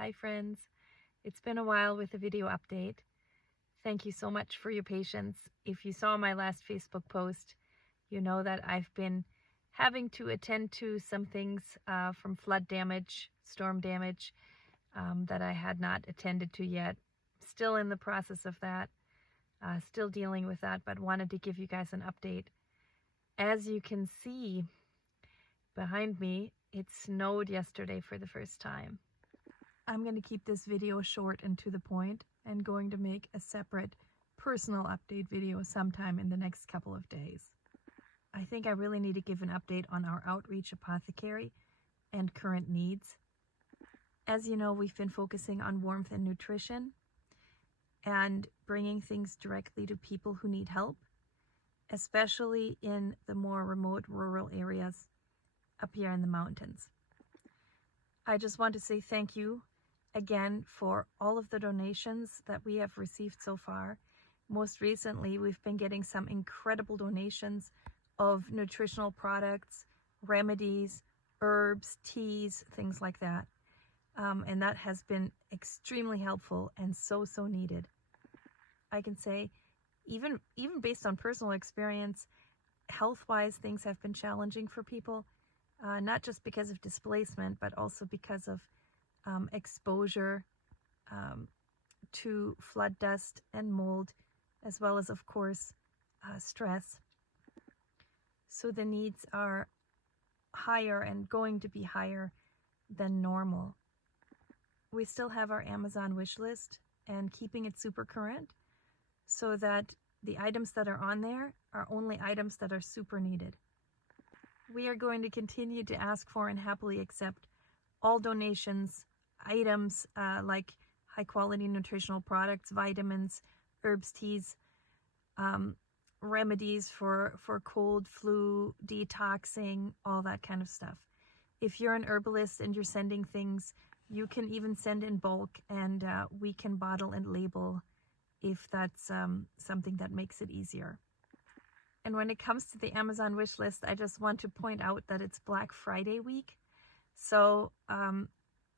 Hi friends, it's been a while with a video update. Thank you so much for your patience. If you saw my last Facebook post, you know that I've been having to attend to some things from flood damage, storm damage that I had not attended to yet. Still in the process of that, still dealing with that, but wanted to give you guys an update. As you can see behind me, it snowed yesterday for the first time. I'm going to keep this video short and to the point and going to make a separate personal update video sometime in the next couple of days. I think I really need to give an update on our outreach apothecary and current needs. As you know, we've been focusing on warmth and nutrition and bringing things directly to people who need help, especially in the more remote rural areas up here in the mountains. I just want to say thank you again for all of the donations that we have received so far. Most recently, we've been getting some incredible donations of nutritional products, remedies, herbs, teas, things like that. And that has been extremely helpful and so needed. I can say, even based on personal experience, health-wise, things have been challenging for people, not just because of displacement, but also because of exposure to flood dust and mold, as well as, of course, stress. So the needs are higher and going to be higher than normal. We still have our Amazon wish list and keeping it super current so that the items that are on there are only items that are super needed. We are going to continue to ask for and happily accept all donations, items like high quality nutritional products, vitamins, herbs, teas, remedies for cold, flu, detoxing, all that kind of stuff. If you're an herbalist and you're sending things, you can even send in bulk, and we can bottle and label if that's something that makes it easier. And when it comes to the Amazon wish list, I just want to point out that it's Black Friday week. So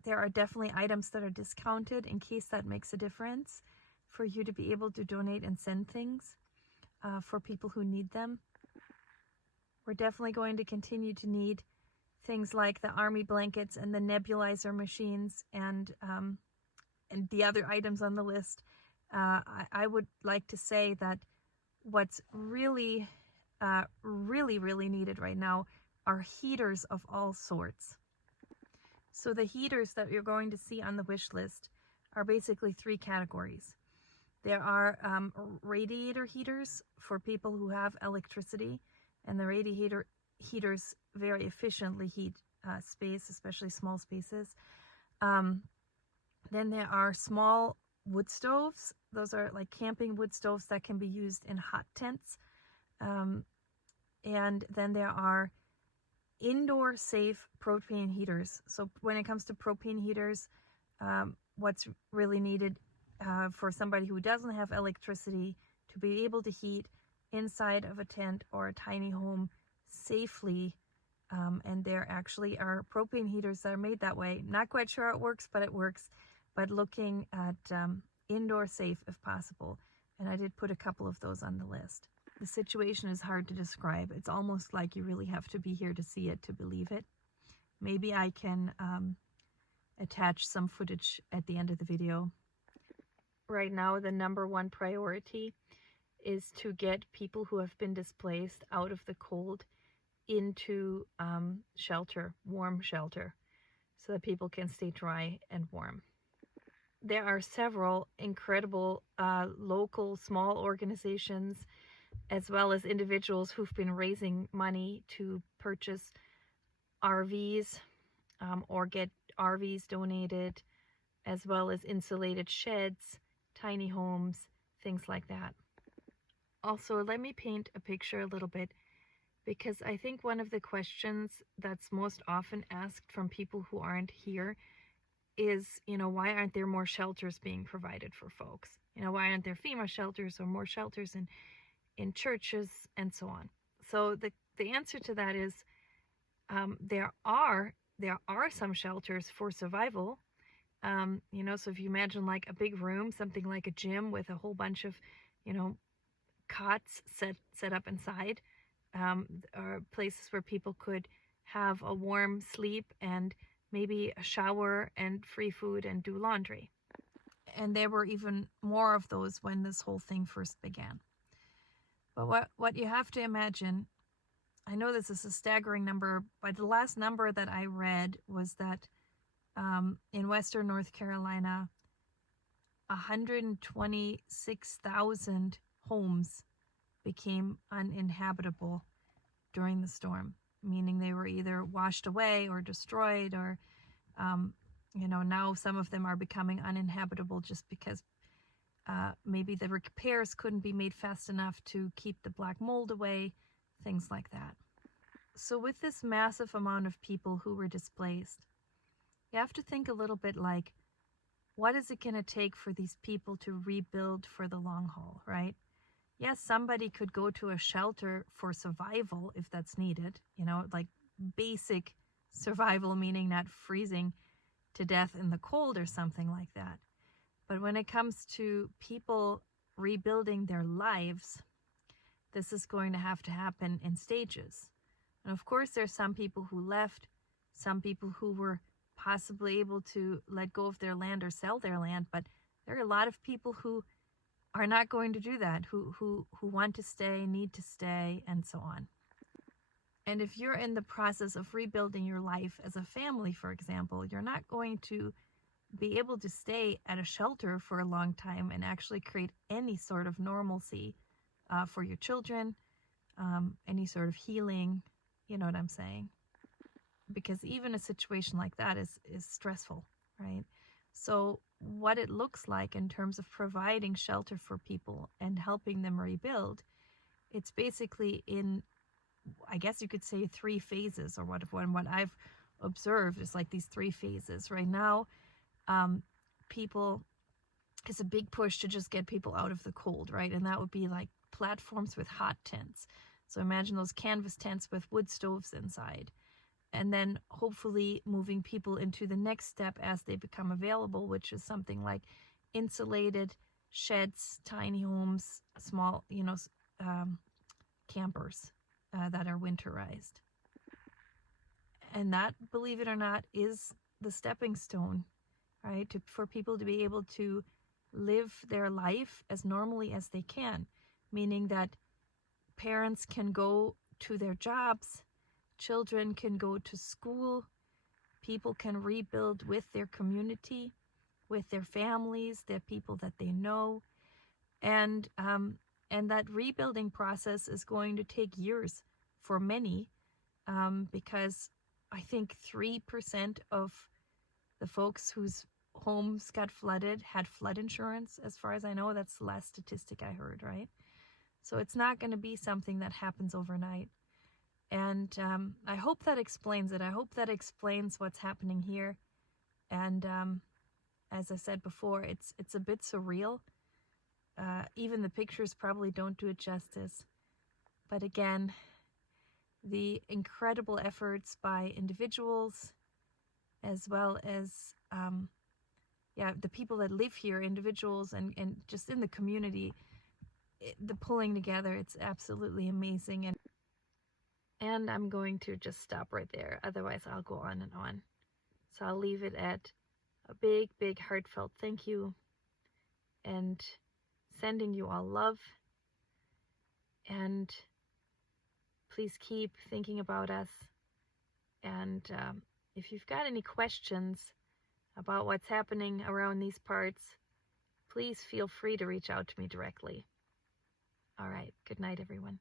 there are definitely items that are discounted in case that makes a difference for you to be able to donate and send things for people who need them. We're definitely going to continue to need things like the army blankets and the nebulizer machines and the other items on the list. I would like to say that what's really needed right now are heaters of all sorts. So the heaters that you're going to see on the wish list are basically three categories. There are radiator heaters for people who have electricity, and the radiator heaters very efficiently heat space, especially small spaces. Then there are small wood stoves. Those are like camping wood stoves that can be used in hot tents. And then there are indoor safe propane heaters. So when it comes to propane heaters, what's really needed for somebody who doesn't have electricity to be able to heat inside of a tent or a tiny home safely. And there actually are propane heaters that are made that way. Not quite sure how it works, but it works. But looking at indoor safe if possible. And I did put a couple of those on the list. The situation is hard to describe. It's almost like you really have to be here to see it to believe it. Maybe I can attach some footage at the end of the video. Right now, the number one priority is to get people who have been displaced out of the cold into shelter, warm shelter, so that people can stay dry and warm. There are several incredible local small organizations as well as individuals who've been raising money to purchase RVs or get RVs donated, as well as insulated sheds, tiny homes, things like that. Also, let me paint a picture a little bit, because I think one of the questions that's most often asked from people who aren't here is, why aren't there more shelters being provided for folks? Why aren't there FEMA shelters or more shelters in churches and so on? So the answer to that is there are some shelters for survival, You know, so if you imagine like a big room, something like a gym with a whole bunch of, you know, cots set up inside, or places where people could have a warm sleep and maybe a shower and free food and do laundry. And there were even more of those when this whole thing first began. But what you have to imagine, I know this is a staggering number, but the last number that I read was that in Western North Carolina, 126,000 homes became uninhabitable during the storm, meaning they were either washed away or destroyed, or you know, now some of them are becoming uninhabitable just because maybe the repairs couldn't be made fast enough to keep the black mold away, things like that. So with this massive amount of people who were displaced, you have to think a little bit like, what is it going to take for these people to rebuild for the long haul, right? Yes, somebody could go to a shelter for survival if that's needed, you know, like basic survival, meaning not freezing to death in the cold or something like that. But when it comes to people rebuilding their lives, this is going to have to happen in stages. And of course, there's some people who left, some people who were possibly able to let go of their land or sell their land, but there are a lot of people who are not going to do that, who want to stay, need to stay, and so on. And if you're in the process of rebuilding your life as a family, for example, you're not going to be able to stay at a shelter for a long time and actually create any sort of normalcy for your children, any sort of healing, you know what I'm saying? Because even a situation like that is stressful, right? So what it looks like in terms of providing shelter for people and helping them rebuild, it's basically in, I guess you could say, 3 phases, or what I've observed is like these 3 phases. Right now, people, it's a big push to just get people out of the cold, right? And that would be like platforms with hot tents. So imagine those canvas tents with wood stoves inside. And then hopefully moving people into the next step as they become available, which is something like insulated sheds, tiny homes, small, you know, campers that are winterized. And that, believe it or not, is the stepping stone, right? For people to be able to live their life as normally as they can, meaning that parents can go to their jobs, children can go to school, people can rebuild with their community, with their families, their people that they know, and that rebuilding process is going to take years for many, because I think 3% of the folks whose homes got flooded had flood insurance. As far as I know, that's the last statistic I heard, right? So it's not going to be something that happens overnight. And I hope that explains it. I hope that explains what's happening here. And as I said before, it's a bit surreal. Even the pictures probably don't do it justice. But again, the incredible efforts by individuals, as well as the people that live here, individuals and just in the community, the pulling together, it's absolutely amazing. And I'm going to just stop right there. Otherwise, I'll go on and on. So I'll leave it at a big, big heartfelt thank you, and sending you all love. And please keep thinking about us. And if you've got any questions about what's happening around these parts, please feel free to reach out to me directly. All right. Good night, everyone.